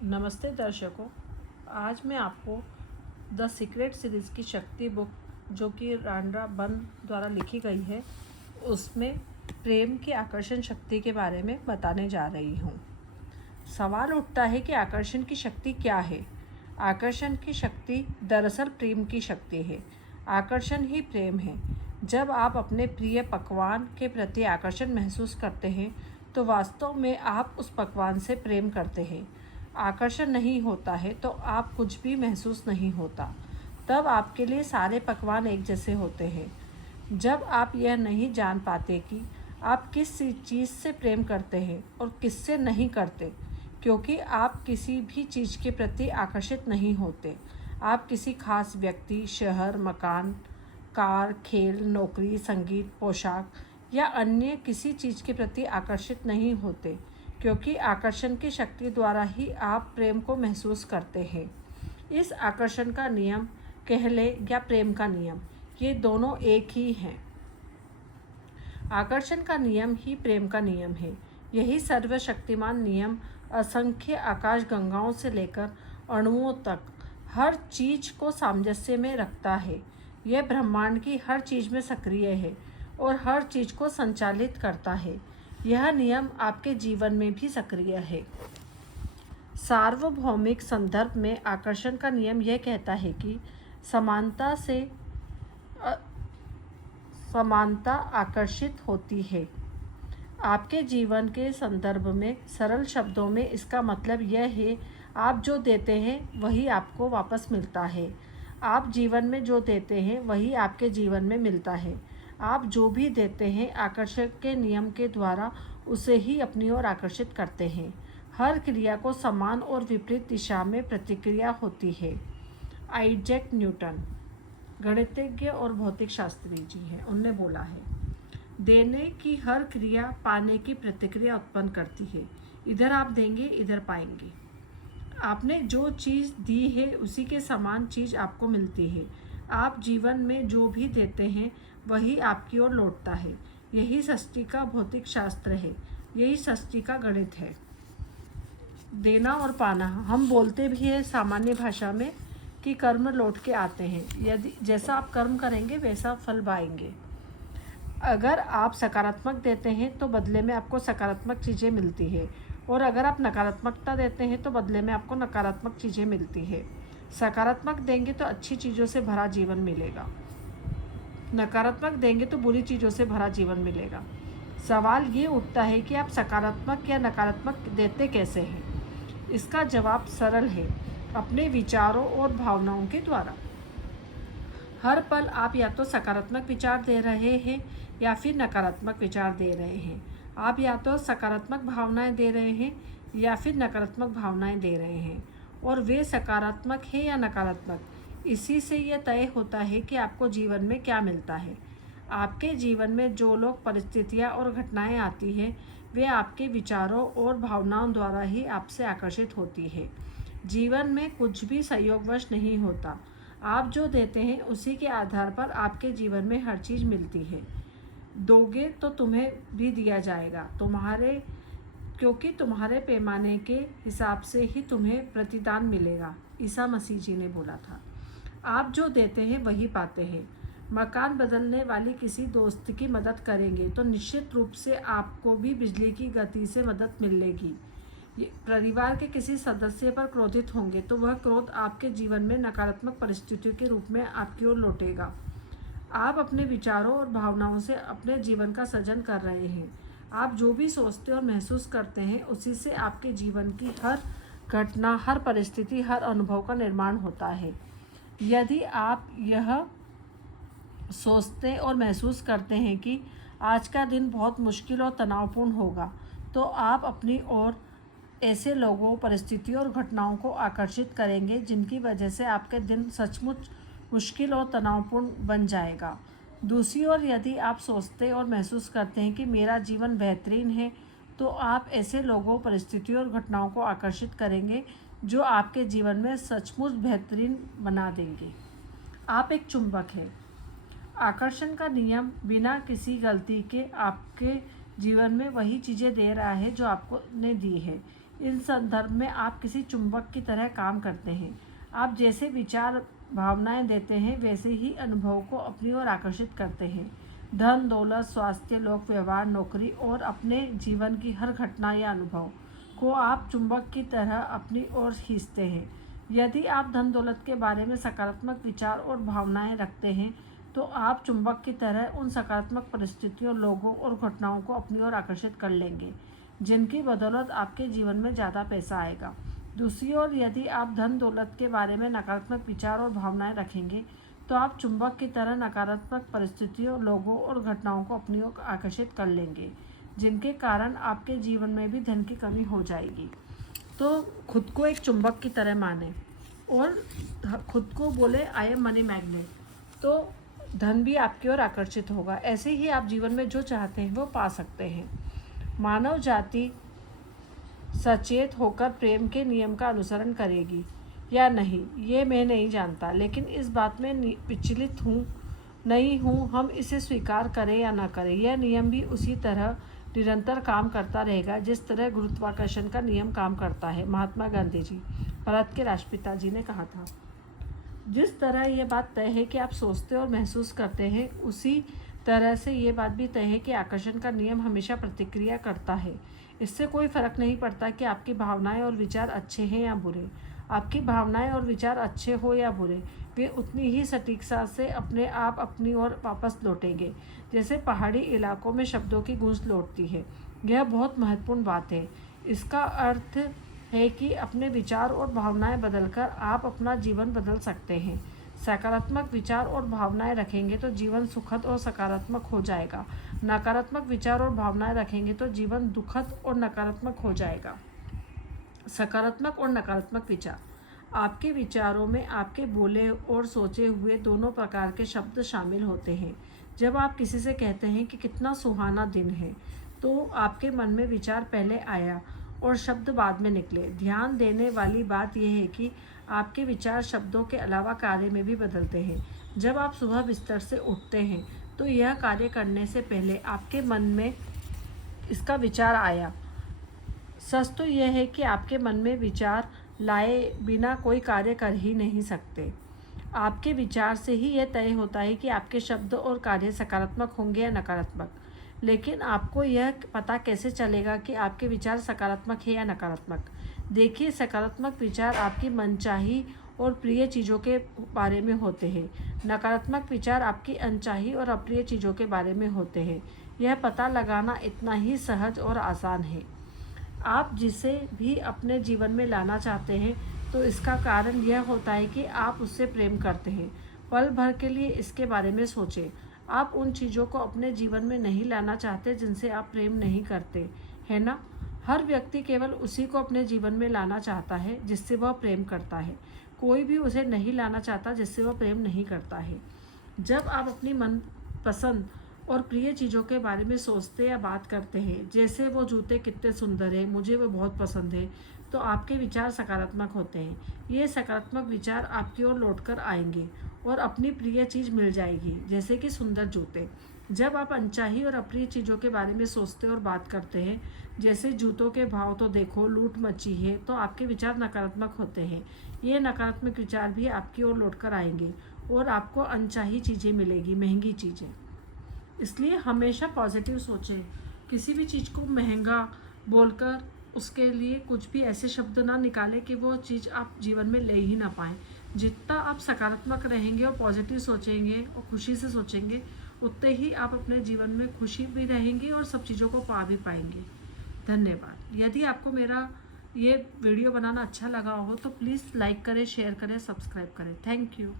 नमस्ते दर्शकों। आज मैं आपको द सीक्रेट सीरीज़ की शक्ति बुक जो कि रांड्रा बर्न द्वारा लिखी गई है उसमें प्रेम की आकर्षण शक्ति के बारे में बताने जा रही हूँ। सवाल उठता है कि आकर्षण की शक्ति क्या है। आकर्षण की शक्ति दरअसल प्रेम की शक्ति है। आकर्षण ही प्रेम है। जब आप अपने प्रिय पकवान के प्रति आकर्षण महसूस करते हैं तो वास्तव में आप उस पकवान से प्रेम करते हैं। आकर्षण नहीं होता है तो आप कुछ भी महसूस नहीं होता। तब आपके लिए सारे पकवान एक जैसे होते हैं। जब आप यह नहीं जान पाते कि आप किस चीज़ से प्रेम करते हैं और किससे नहीं करते, क्योंकि आप किसी भी चीज़ के प्रति आकर्षित नहीं होते। आप किसी खास व्यक्ति, शहर, मकान, कार, खेल, नौकरी, संगीत, पोशाक या अन्य किसी चीज़ के प्रति आकर्षित नहीं होते, क्योंकि आकर्षण की शक्ति द्वारा ही आप प्रेम को महसूस करते हैं। इस आकर्षण का नियम कह ले या प्रेम का नियम, ये दोनों एक ही हैं। आकर्षण का नियम ही प्रेम का नियम है। यही सर्वशक्तिमान नियम असंख्य आकाशगंगाओं से लेकर अणुओं तक हर चीज को सामंजस्य में रखता है। यह ब्रह्मांड की हर चीज में सक्रिय है और हर चीज को संचालित करता है। यह नियम आपके जीवन में भी सक्रिय है। सार्वभौमिक संदर्भ में आकर्षण का नियम यह कहता है कि समानता आकर्षित होती है। आपके जीवन के संदर्भ में सरल शब्दों में इसका मतलब यह है, आप जो देते हैं वही आपको वापस मिलता है। आप जीवन में जो देते हैं वही आपके जीवन में मिलता है। आप जो भी देते हैं आकर्षण के नियम के द्वारा उसे ही अपनी ओर आकर्षित करते हैं। हर क्रिया को समान और विपरीत दिशा में प्रतिक्रिया होती है। आइजैक न्यूटन गणितज्ञ और भौतिक शास्त्री जी हैं, उनने बोला है, देने की हर क्रिया पाने की प्रतिक्रिया उत्पन्न करती है। इधर आप देंगे, इधर पाएंगे। आपने जो चीज़ दी है उसी के समान चीज़ आपको मिलती है। आप जीवन में जो भी देते हैं वही आपकी ओर लौटता है। यही सृष्टि का भौतिक शास्त्र है। यही सृष्टि का गणित है। देना और पाना, हम बोलते भी हैं सामान्य भाषा में कि कर्म लौट के आते हैं। यदि जैसा आप कर्म करेंगे वैसा फल पाएंगे। अगर आप सकारात्मक देते हैं तो बदले में आपको सकारात्मक चीज़ें मिलती है, और अगर आप नकारात्मकता देते हैं तो बदले में आपको नकारात्मक चीज़ें मिलती है। सकारात्मक देंगे तो अच्छी चीज़ों से भरा जीवन मिलेगा, नकारात्मक देंगे तो बुरी चीज़ों से भरा जीवन मिलेगा। सवाल ये उठता है कि आप सकारात्मक या नकारात्मक देते कैसे हैं। इसका जवाब सरल है, अपने विचारों और भावनाओं के द्वारा। हर पल आप या तो सकारात्मक विचार दे रहे हैं या फिर नकारात्मक विचार दे रहे हैं। आप या तो सकारात्मक भावनाएं दे रहे हैं या फिर नकारात्मक भावनाएं दे रहे हैं, और वे सकारात्मक है या नकारात्मक, इसी से यह तय होता है कि आपको जीवन में क्या मिलता है। आपके जीवन में जो लोग, परिस्थितियाँ और घटनाएं आती हैं वे आपके विचारों और भावनाओं द्वारा ही आपसे आकर्षित होती है। जीवन में कुछ भी संयोगवश नहीं होता। आप जो देते हैं उसी के आधार पर आपके जीवन में हर चीज़ मिलती है। दोगे तो तुम्हें भी दिया जाएगा, क्योंकि तुम्हारे पैमाने के हिसाब से ही तुम्हें प्रतिदान मिलेगा, ईसा मसीह जी ने बोला था। आप जो देते हैं वही पाते हैं। मकान बदलने वाली किसी दोस्त की मदद करेंगे तो निश्चित रूप से आपको भी बिजली की गति से मदद मिलेगी। परिवार के किसी सदस्य पर क्रोधित होंगे तो वह क्रोध आपके जीवन में नकारात्मक परिस्थितियों के रूप में आपकी ओर लौटेगा। आप अपने विचारों और भावनाओं से अपने जीवन का सृजन कर रहे हैं। आप जो भी सोचते और महसूस करते हैं उसी से आपके जीवन की हर घटना, हर परिस्थिति, हर अनुभव का निर्माण होता है। यदि आप यह सोचते और महसूस करते हैं कि आज का दिन बहुत मुश्किल और तनावपूर्ण होगा, तो आप अपनी ओर ऐसे लोगों, परिस्थितियों और घटनाओं को आकर्षित करेंगे जिनकी वजह से आपके दिन सचमुच मुश्किल और तनावपूर्ण बन जाएगा। दूसरी ओर यदि आप सोचते और महसूस करते हैं कि मेरा जीवन बेहतरीन है, तो आप ऐसे लोगों, परिस्थितियों और घटनाओं को आकर्षित करेंगे जो आपके जीवन में सचमुच बेहतरीन बना देंगे। आप एक चुंबक हैं। आकर्षण का नियम बिना किसी गलती के आपके जीवन में वही चीज़ें दे रहा है जो आपको ने दी है। इन संदर्भ में आप किसी चुंबक की तरह काम करते हैं। आप जैसे विचार भावनाएं देते हैं वैसे ही अनुभव को अपनी ओर आकर्षित करते हैं। धन, दौलत, स्वास्थ्य, लोक व्यवहार, नौकरी और अपने जीवन की हर घटना या अनुभव को आप चुंबक की तरह अपनी ओर खींचते हैं। यदि आप धन दौलत के बारे में सकारात्मक विचार और भावनाएं रखते हैं तो आप चुंबक की तरह उन सकारात्मक परिस्थितियों, लोगों और घटनाओं को अपनी ओर आकर्षित कर लेंगे जिनकी बदौलत आपके जीवन में ज़्यादा पैसा आएगा। दूसरी ओर यदि आप धन दौलत के बारे में नकारात्मक विचार और भावनाएं रखेंगे तो आप चुंबक की तरह नकारात्मक परिस्थितियों, लोगों और घटनाओं को अपनी ओर आकर्षित कर लेंगे जिनके कारण आपके जीवन में भी धन की कमी हो जाएगी। तो खुद को एक चुंबक की तरह माने और खुद को बोले आई एम मनी मैग्नेट, तो धन भी आपकी ओर आकर्षित होगा। ऐसे ही आप जीवन में जो चाहते हैं वो पा सकते हैं। मानव जाति सचेत होकर प्रेम के नियम का अनुसरण करेगी या नहीं ये मैं नहीं जानता, लेकिन इस बात में विचलित नहीं हूँ हम इसे स्वीकार करें या ना करें। यह नियम भी उसी तरह निरंतर काम करता रहेगा जिस तरह गुरुत्वाकर्षण का नियम काम करता है। महात्मा गांधी जी, भारत के राष्ट्रपिता जी ने कहा था। जिस तरह ये बात तय है कि आप सोचते और महसूस करते हैं उसी तरह से ये बात भी तय है कि आकर्षण का नियम हमेशा प्रतिक्रिया करता है। इससे कोई फर्क नहीं पड़ता कि आपकी भावनाएं और विचार अच्छे हैं या बुरे। आपकी भावनाएं और विचार अच्छे हो या बुरे, वे उतनी ही सटीकता से अपने आप अपनी ओर वापस लौटेंगे जैसे पहाड़ी इलाकों में शब्दों की गूंज लौटती है। यह बहुत महत्वपूर्ण बात है। इसका अर्थ है कि अपने विचार और भावनाएं बदलकर आप अपना जीवन बदल सकते हैं। सकारात्मक विचार और भावनाएं रखेंगे तो जीवन सुखद और सकारात्मक हो जाएगा। नकारात्मक विचार और भावनाएं रखेंगे तो जीवन दुखद और नकारात्मक हो जाएगा। सकारात्मक और नकारात्मक विचार, आपके विचारों में आपके बोले और सोचे हुए दोनों प्रकार के शब्द शामिल होते हैं। जब आप किसी से कहते हैं कि कितना सुहाना दिन है तो आपके मन में विचार पहले आया और शब्द बाद में निकले। ध्यान देने वाली बात यह है कि आपके विचार शब्दों के अलावा कार्य में भी बदलते हैं। जब आप सुबह बिस्तर से उठते हैं तो यह कार्य करने से पहले आपके मन में इसका विचार आया। सच तो यह है कि आपके मन में विचार लाए बिना कोई कार्य कर ही नहीं सकते। आपके विचार से ही यह तय होता है कि आपके शब्द और कार्य सकारात्मक होंगे या नकारात्मक। लेकिन आपको यह पता कैसे चलेगा कि आपके विचार सकारात्मक है या नकारात्मक? देखिए, सकारात्मक विचार आपकी मनचाही और प्रिय चीज़ों के बारे में होते हैं। नकारात्मक विचार आपकी अनचाही और अप्रिय चीज़ों के बारे में होते हैं। यह पता लगाना इतना ही सहज और आसान है। आप जिसे भी अपने जीवन में लाना चाहते हैं तो इसका कारण यह होता है कि आप उससे प्रेम करते हैं। पल भर के लिए इसके बारे में सोचें। आप उन चीज़ों को अपने जीवन में नहीं लाना चाहते जिनसे आप प्रेम नहीं करते, है ना? हर व्यक्ति केवल उसी को अपने जीवन में लाना चाहता है जिससे वह प्रेम करता है। कोई भी उसे नहीं लाना चाहता जिससे वह प्रेम नहीं करता है। जब आप अपनी मनपसंद और प्रिय चीज़ों के बारे में सोचते या बात करते हैं, जैसे वो जूते कितने सुंदर हैं, मुझे वो बहुत पसंद है, तो आपके विचार सकारात्मक होते हैं। ये सकारात्मक विचार आपकी ओर लौटकर आएंगे और अपनी प्रिय चीज़ मिल जाएगी, जैसे कि सुंदर जूते। जब आप अनचाही और अप्रिय चीज़ों के बारे में सोचते और बात करते हैं, जैसे जूतों के भाव तो देखो, लूट मची है, तो आपके विचार नकारात्मक होते हैं। ये नकारात्मक विचार भी आपकी ओर लौटकर आएंगे और आपको अनचाही चीज़ें मिलेगी, महंगी चीज़ें। इसलिए हमेशा पॉजिटिव सोचें। किसी भी चीज़ को महंगा बोलकर उसके लिए कुछ भी ऐसे शब्द ना निकालें कि वो चीज़ आप जीवन में ले ही ना पाएँ। जितना आप सकारात्मक रहेंगे और पॉजिटिव सोचेंगे और खुशी से सोचेंगे, उतने ही आप अपने जीवन में खुशी भी रहेंगे और सब चीज़ों को पा भी पाएंगे। धन्यवाद। यदि आपको मेरा ये वीडियो बनाना अच्छा लगा हो तो प्लीज़ लाइक करें, शेयर करें, सब्सक्राइब करें। Thank you.